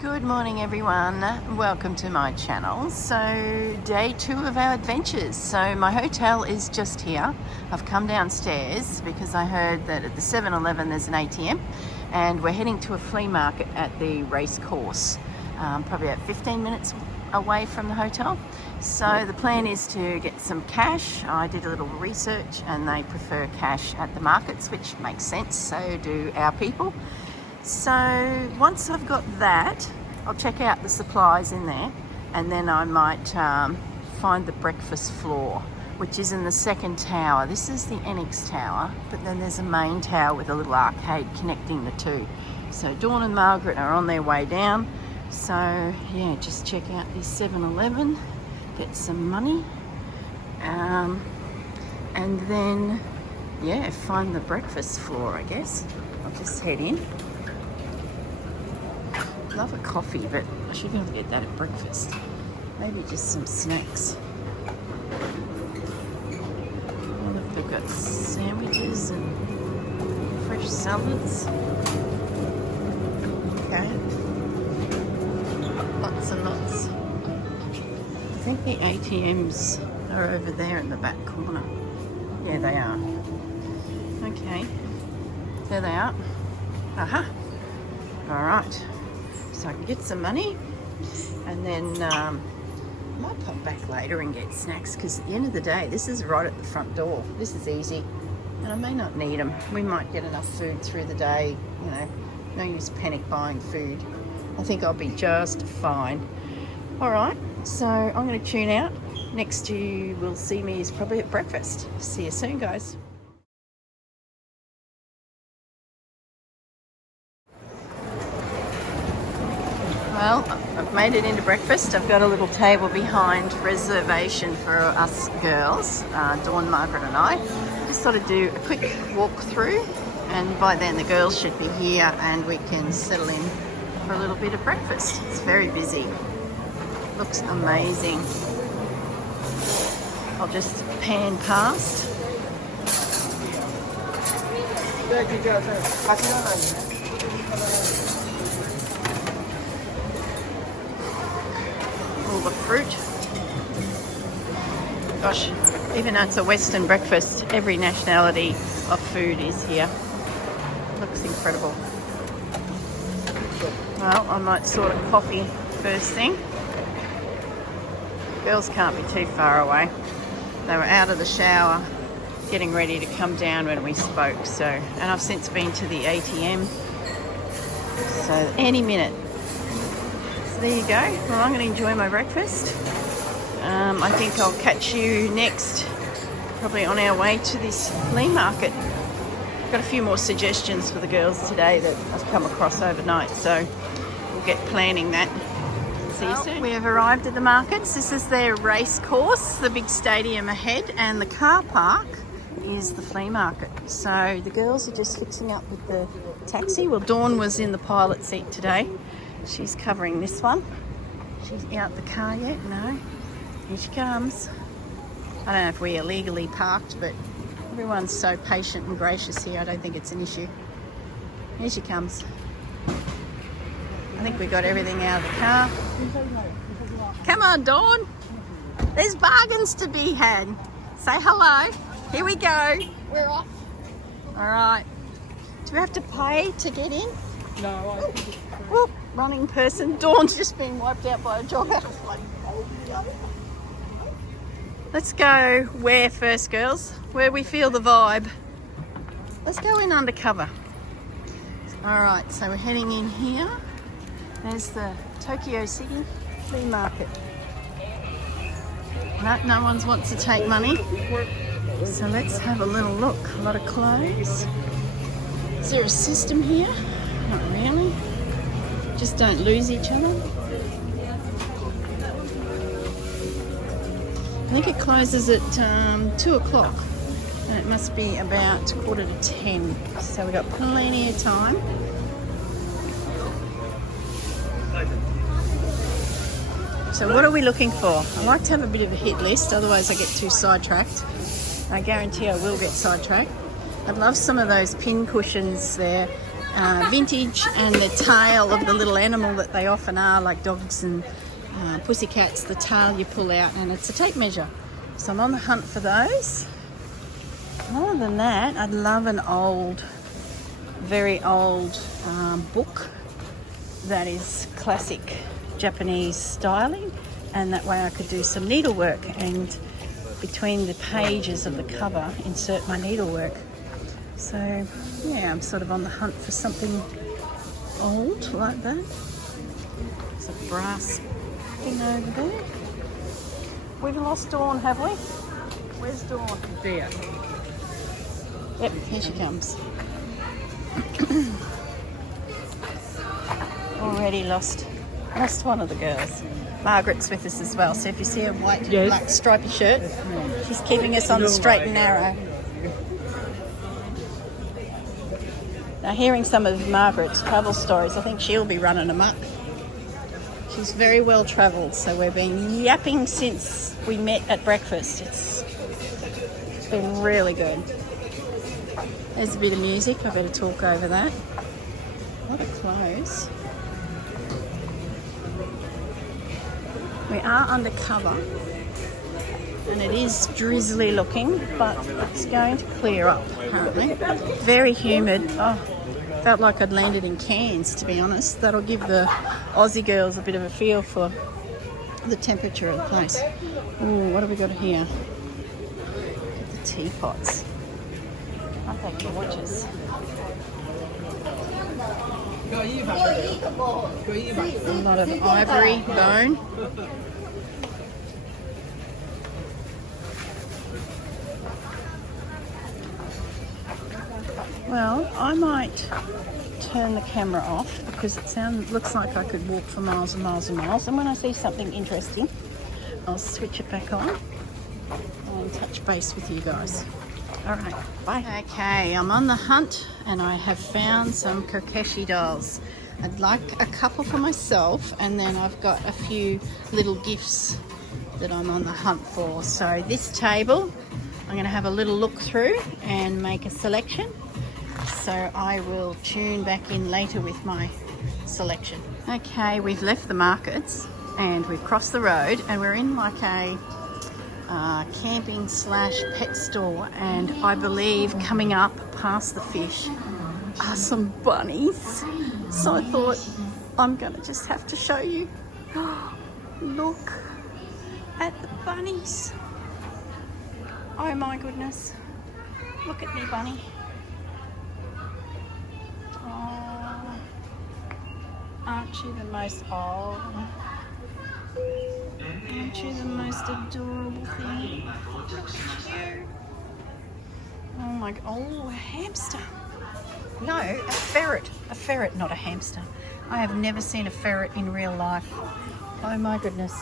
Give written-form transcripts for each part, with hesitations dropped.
Good morning everyone, welcome to my channel. So day 2 of our adventures. So my hotel is just here. I've come downstairs because I heard that at the 7-Eleven there's an ATM and we're heading to a flea market at the race course, probably about 15 minutes away from the hotel. So the plan is to get some cash. I did a little research and they prefer cash at the markets, which makes sense, so do our people. So once I've got that, I'll check out the supplies in there and then I might find the breakfast floor, which is in the second tower. This is the Annex Tower, but then there's a main tower with a little arcade connecting the two. So Dawn and Margaret are on their way down. So yeah, just check out the 7-Eleven, get some money, and then yeah, find the breakfast floor, I guess. I'll just head in. Love a coffee, but I should be able to get that at breakfast. Maybe just some snacks. Oh, look, they've got sandwiches and fresh salads. Okay. Lots and lots. I think the ATMs are over there in the back corner. Yeah, they are. Okay. There they are. Aha. All right. So I can get some money and then I might pop back later and get snacks, because at the end of the day this is right at the front door. This is easy and I may not need them. We might get enough food through the day, you know, no use panic buying food. I think I'll be just fine. All right, so I'm going to tune out. Next you will see me is probably at breakfast. See you soon, guys. Well, I've made it into breakfast. I've got a little table behind reservation for us girls, Dawn, Margaret and I. Just thought I'd do a quick walk through and by then the girls should be here and we can settle in for a little bit of breakfast. It's very busy. Looks amazing. I'll just pan past. All the fruit. Gosh, even though it's a Western breakfast, every nationality of food is here. Looks incredible. Well, I might sort of coffee first thing. Girls can't be too far away. They were out of the shower getting ready to come down when we spoke. So, and I've since been to the ATM. So any minute. There you go. Well, I'm going to enjoy my breakfast. I think I'll catch you next, probably on our way to this flea market. Got a few more suggestions for the girls today that I've come across overnight, so we'll get planning that. See you soon. We have arrived at the markets. This is their race course, the big stadium ahead, and the car park is the flea market. So the girls are just fixing up with the taxi. Well, Dawn was in the pilot seat today. She's covering this one. She's out the car yet? No. Here she comes. I don't know if we are legally parked, but everyone's so patient and gracious here. I don't think it's an issue. Here she comes. I think we got everything out of the car. Come on, Dawn. There's bargains to be had. Say hello. Here we go. We're off. All right. Do we have to pay to get in? No, I think it's Whoop, running person. Dawn's just been wiped out by a jogger. Let's go where first, girls? Where we feel the vibe. Let's go in undercover. All right, so we're heading in here. There's the Tokyo City Flea Market. No one wants to take money. So let's have a little look. A lot of clothes. Is there a system here? Not really. Just don't lose each other. I think it closes at 2 o'clock and it must be about 9:45. So we've got plenty of time. So what are we looking for? I like to have a bit of a hit list, otherwise I get too sidetracked. I guarantee I will get sidetracked. I'd love some of those pin cushions there. vintage, and the tail of the little animal that they often are, like dogs and pussycats, the tail you pull out, and it's a tape measure. So I'm on the hunt for those. Other than that, I'd love an old, very old book that is classic Japanese styling, and that way I could do some needlework and between the pages of the cover insert my needlework. So yeah, I'm sort of on the hunt for something old like that. There's a brass thing over there. We've lost Dawn, have we? Where's Dawn? There. Yep, here she comes. Already lost one of the girls. Margaret's with us as well, so if you see a white, black stripy shirt, she's keeping us on the straight and narrow. Now, hearing some of Margaret's travel stories, I think she'll be running amok. She's very well travelled, so we've been yapping since we met at breakfast. It's been really good. There's a bit of music, I better talk over that. A lot of clothes. We are undercover, and it is drizzly looking, but it's going to clear up apparently. Very humid. Oh, felt like I'd landed in Cairns, to be honest. That'll give the Aussie girls a bit of a feel for the temperature of the place. Ooh, what have we got here? Look at the teapots. Aren't they gorgeous? A lot of ivory bone. Well, I might turn the camera off because it looks like I could walk for miles and miles and miles. And when I see something interesting, I'll switch it back on and touch base with you guys. All right, bye. Okay, I'm on the hunt and I have found some Kokeshi dolls. I'd like a couple for myself, and then I've got a few little gifts that I'm on the hunt for. So this table, I'm going to have a little look through and make a selection. So I will tune back in later with my selection. Okay, we've left the markets and we've crossed the road and we're in like a camping / pet store, and I believe coming up past the fish are some bunnies. So I thought I'm going to just have to show you. Look at the bunnies. Oh my goodness. Look at me bunny. Oh, aren't you the most aren't you the most adorable thing? Oh my, oh, a hamster. No, a ferret, not a hamster. I have never seen a ferret in real life. Oh my goodness.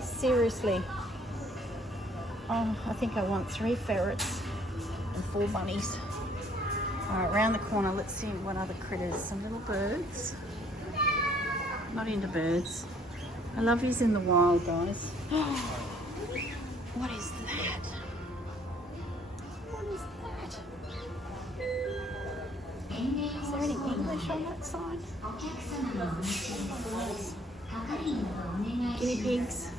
Seriously. Oh, I think I want 3 ferrets and 4 bunnies. All right, around the corner, let's see what other critters. Some little birds. Not into birds. I love these in the wild, guys. What is that? What is that? Is there any English on that side? Guinea pigs.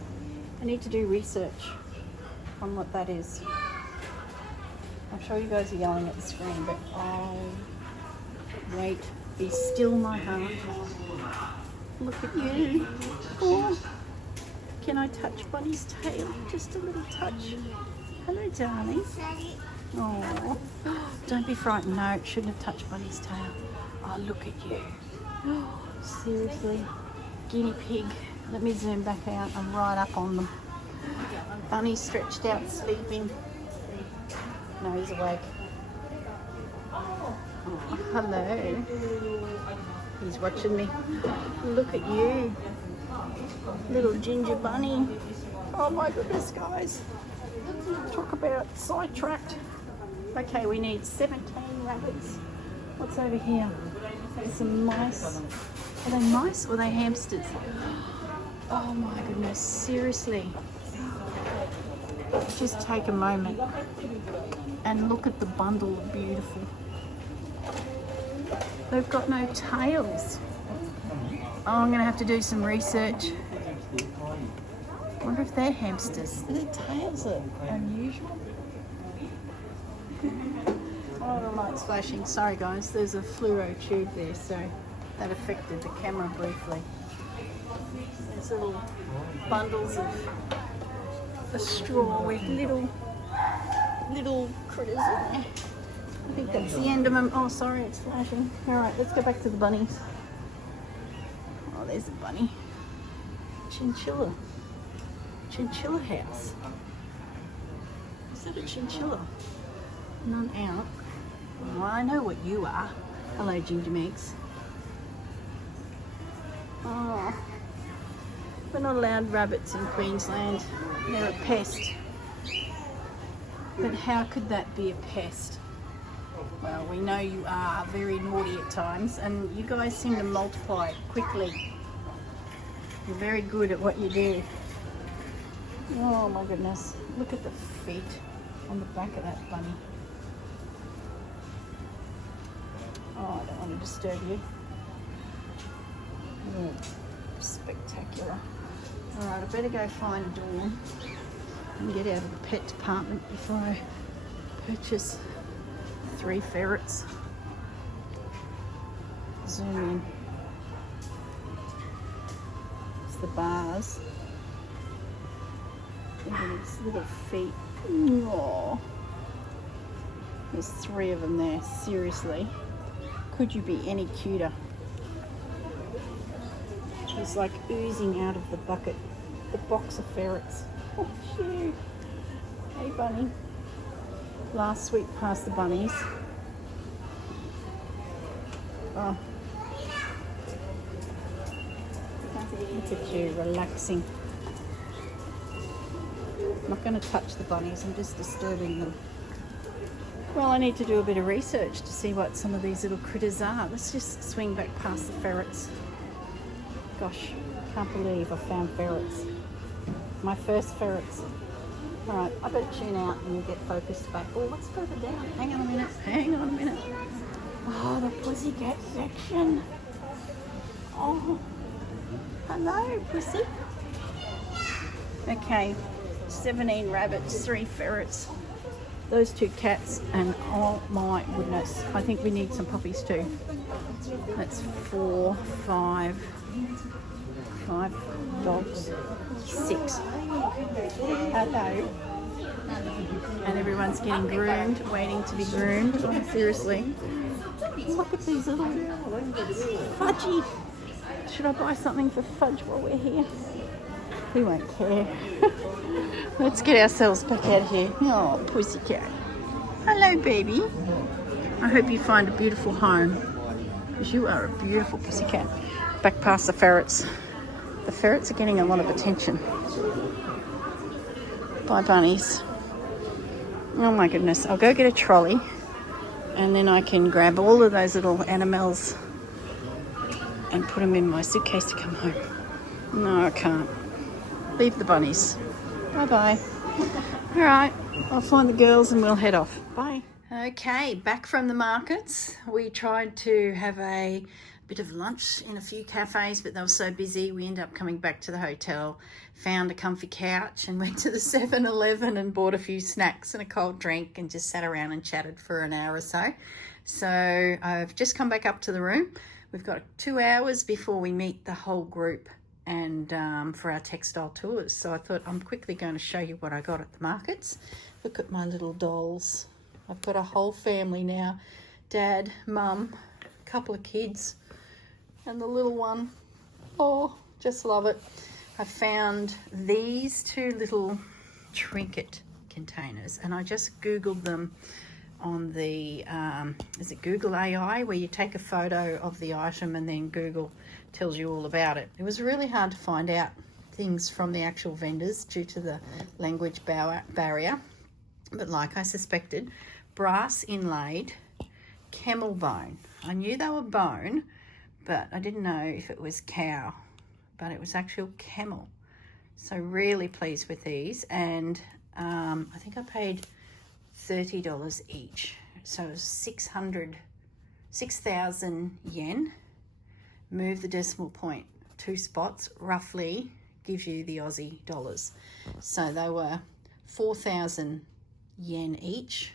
I need to do research on what that is. I'm sure you guys are yelling at the screen, but oh, wait, be still my heart. Look at you. Oh, can I touch Bunny's tail? Just a little touch. Hello, darling. Oh, don't be frightened. No, shouldn't have touched Bunny's tail. Oh, look at you. Oh, seriously. Guinea pig. Let me zoom back out. I'm right up on them. Bunny stretched out, sleeping. No, he's awake. Oh, hello. He's watching me. Look at you. Little ginger bunny. Oh my goodness, guys. Talk about sidetracked. Okay, we need 17 rabbits. What's over here? Some mice. Are they mice or are they hamsters? Oh my goodness, seriously. Just take a moment and look at the bundle of beautiful They've got no tails. Oh, I'm going to have to do some research. I wonder if they're hamsters. Their tails are unusual. Oh, the light's flashing. Sorry guys, there's a fluoro tube there, so that affected the camera briefly. There's little bundles of a straw with little critters in there. I think that's the end of them. Oh, sorry, it's flashing. All right, let's go back to the bunnies. Oh, there's a bunny. Chinchilla house. Is that a chinchilla? None out. Well, I know what you are. Hello, Ginger Megs. Oh, we're not allowed rabbits in Queensland. They're a pest. But how could that be a pest? Well, we know you are very naughty at times, and you guys seem to multiply quickly. You're very good at what you do. Oh my goodness, look at the feet on the back of that bunny. Oh, I don't want to disturb you. Oh, spectacular. All right, I better go find Dawn and get out of the pet department before I purchase 3 ferrets. Zoom in. It's the bars. Look at its little feet. Oh, there's 3 of them there. Seriously, could you be any cuter? It's like oozing out of the bucket, the box of ferrets. Oh, cute. Hey, bunny. Last week past the bunnies. Oh, look at you, relaxing. I'm not going to touch the bunnies, I'm just disturbing them. Well, I need to do a bit of research to see what some of these little critters are. Let's just swing back past the ferrets. Gosh, can't believe I found ferrets. My first ferrets. All right, I better tune out and get focused back. Oh, what's further down? Hang on a minute, hang on a minute. Oh, the pussycat section. Oh, hello, pussy. Okay, 17 rabbits, 3 ferrets, those 2 cats, and oh my goodness, I think we need some puppies too. That's 4, 5 dogs, 6. Hello. And everyone's getting groomed, waiting to be groomed. Oh, seriously. Look at these little fudgy. Should I buy something for Fudge while we're here? We won't care. Let's get ourselves back out of here. Oh, pussycat. Hello, baby. I hope you find a beautiful home, because you are a beautiful pussycat. Back past the ferrets. The ferrets are getting a lot of attention. Bye, bunnies. Oh my goodness. I'll go get a trolley and then I can grab all of those little animals and put them in my suitcase to come home. No, I can't. Leave the bunnies. Bye-bye. All right, I'll find the girls and we'll head off. Bye. Okay, back from the markets. We tried to have a bit of lunch in a few cafes, but they were so busy we ended up coming back to the hotel, found a comfy couch and went to the 7-Eleven and bought a few snacks and a cold drink and just sat around and chatted for an hour or so. So I've just come back up to the room. We've got 2 hours before we meet the whole group and for our textile tours. So I thought I'm quickly going to show you what I got at the markets. Look at my little dolls. I've got a whole family now. Dad, Mum, a couple of kids, and the little one. Oh, just love it. I found these 2 little trinket containers and I just Googled them on the, is it Google AI, where you take a photo of the item and then Google tells you all about it. It was really hard to find out things from the actual vendors due to the language barrier. But like I suspected, brass inlaid camel bone. I knew they were bone, but I didn't know if it was cow, but it was actual camel. So really pleased with these. And I think I paid $30 each. So it was 600 6,000 yen. Move the decimal point 2 spots, roughly gives you the Aussie dollars. So they were 4,000 yen each,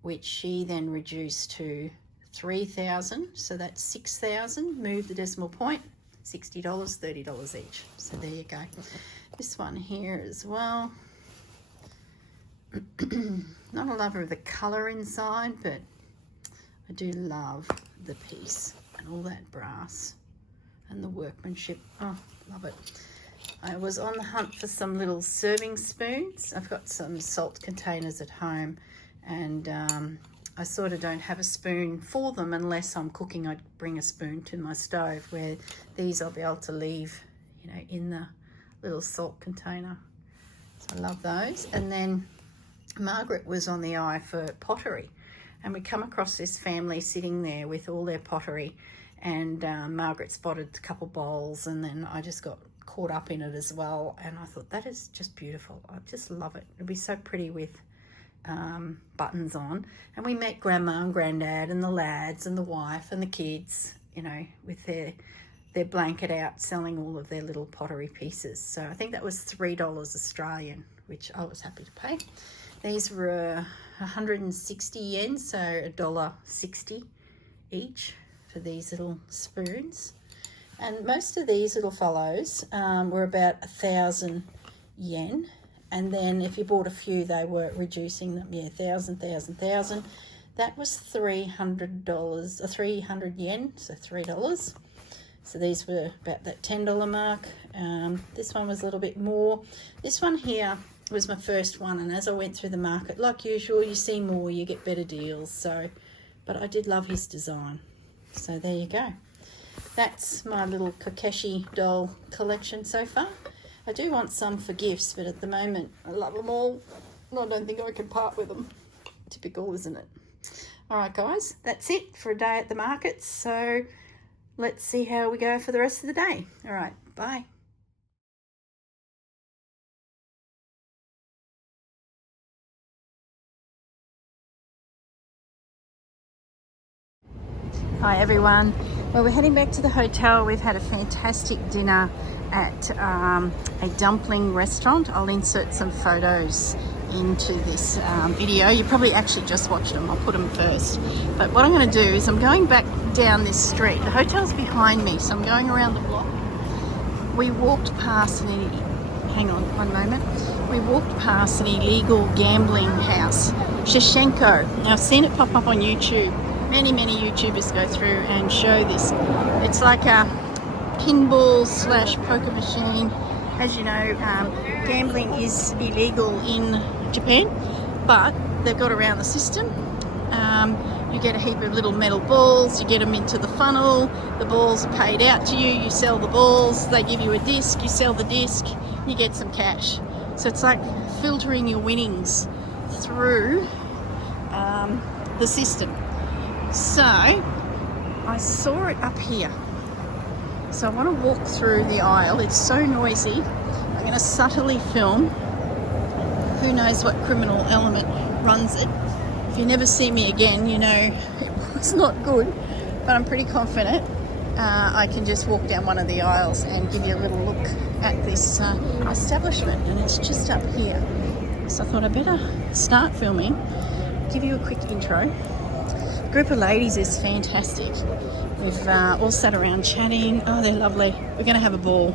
which she then reduced to 3,000. So that's 6,000. Move the decimal point, $60, $30 each. So there you go. This one here as well. Not a lover of the colour inside, but I do love the piece and all that brass and the workmanship. Oh, love it. I was on the hunt for some little serving spoons. I've got some salt containers at home, and I sort of don't have a spoon for them unless I'm cooking. I'd bring a spoon to my stove, where these I'll be able to leave, you know, in the little salt container. So I love those. And then Margaret was on the eye for pottery, and we come across this family sitting there with all their pottery, and Margaret spotted a couple bowls, and then I just got caught up in it as well, and I thought, that is just beautiful. I just love it. It'd be so pretty with buttons on. And we met Grandma and Granddad and the lads and the wife and the kids, you know, with their blanket out selling all of their little pottery pieces. So I think that was $3 Australian, which I was happy to pay. These were 160 yen, so $1.60 each for these little spoons. And most of these little fellows were about 1,000 yen. And then if you bought a few, they were reducing them. Yeah, 1,000. That was $300, 300 yen, so $3. So these were about that $10 mark. This one was a little bit more. This one here was my first one, and as I went through the market, like usual, you see more, you get better deals. So, but I did love his design. So there you go. That's my little Kokeshi doll collection so far. I do want some for gifts, but at the moment I love them all. I don't think I can part with them. Typical, isn't it? All right, guys, that's it for a day at the market. So let's see how we go for the rest of the day. All right, bye. Hi everyone. Well, we're heading back to the hotel. We've had a fantastic dinner at a dumpling restaurant. I'll insert some photos into this video. You probably actually just watched them. I'll put them first. But what I'm going to do is I'm going back down this street. The hotel's behind me, so I'm going around the block. We walked past hang on one moment. We walked past an illegal gambling house, Shashenko. Now, I've seen it pop up on YouTube. Many YouTubers go through and show this. It's like a pinball / poker machine. As you know, gambling is illegal in Japan, but they've got around the system. You get a heap of little metal balls, you get them into the funnel, the balls are paid out to you, you sell the balls, they give you a disc, you sell the disc, you get some cash. So it's like filtering your winnings through the system. So I saw it up here, so I want to walk through the aisle. It's so noisy. I'm going to subtly film. Who knows what criminal element runs it. If you never see me again, you know it was not good, but I'm pretty confident I can just walk down one of the aisles and give you a little look at this establishment, and it's just up here. So I thought I'd better start filming, give you a quick intro. Group of ladies is fantastic. We've all sat around chatting. Oh, they're lovely. We're going to have a ball.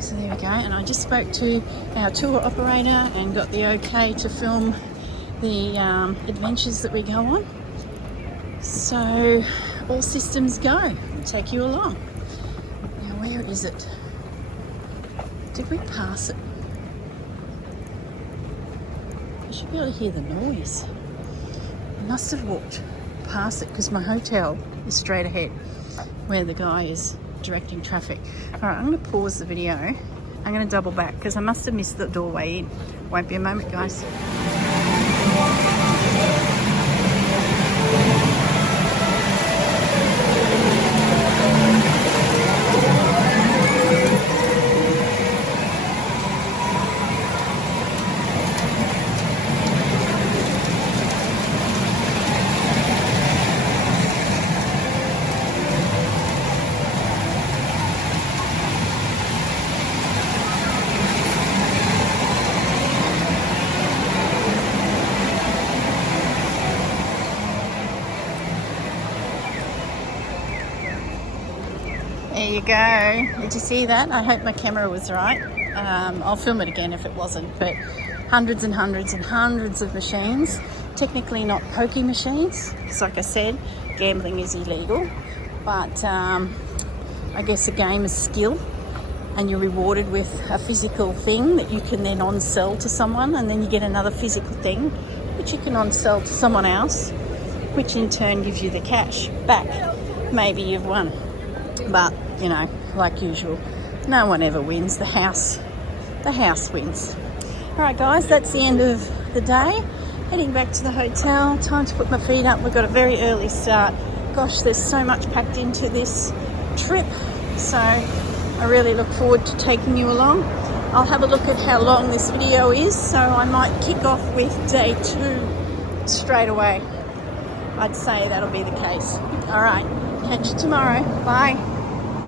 So there we go. And I just spoke to our tour operator and got the okay to film the adventures that we go on. So all systems go. I'll take you along. Now, where is it? Did we pass it? I should be able to hear the noise. I must have walked past it because my hotel is straight ahead where the guy is directing traffic. All right, I'm going to pause the video. I'm going to double back because I must have missed the doorway in. Won't be a moment, guys. There you go. Did you see that? I hope my camera was right. I'll film it again if it wasn't, but hundreds and hundreds and hundreds of machines. Technically not pokie machines, because like I said, gambling is illegal, but I guess a game is skill, and you're rewarded with a physical thing that you can then on-sell to someone, and then you get another physical thing which you can on-sell to someone else, which in turn gives you the cash back. Maybe you've won, but you know, like usual, no one ever wins. The house wins. All right guys, that's the end of the day. Heading back to the hotel, time to put my feet up. We've got a very early start. Gosh, there's so much packed into this trip, so I really look forward to taking you along. I'll have a look at how long this video is, so I might kick off with day 2 straight away. I'd say that'll be the case. All right, catch you tomorrow. Bye.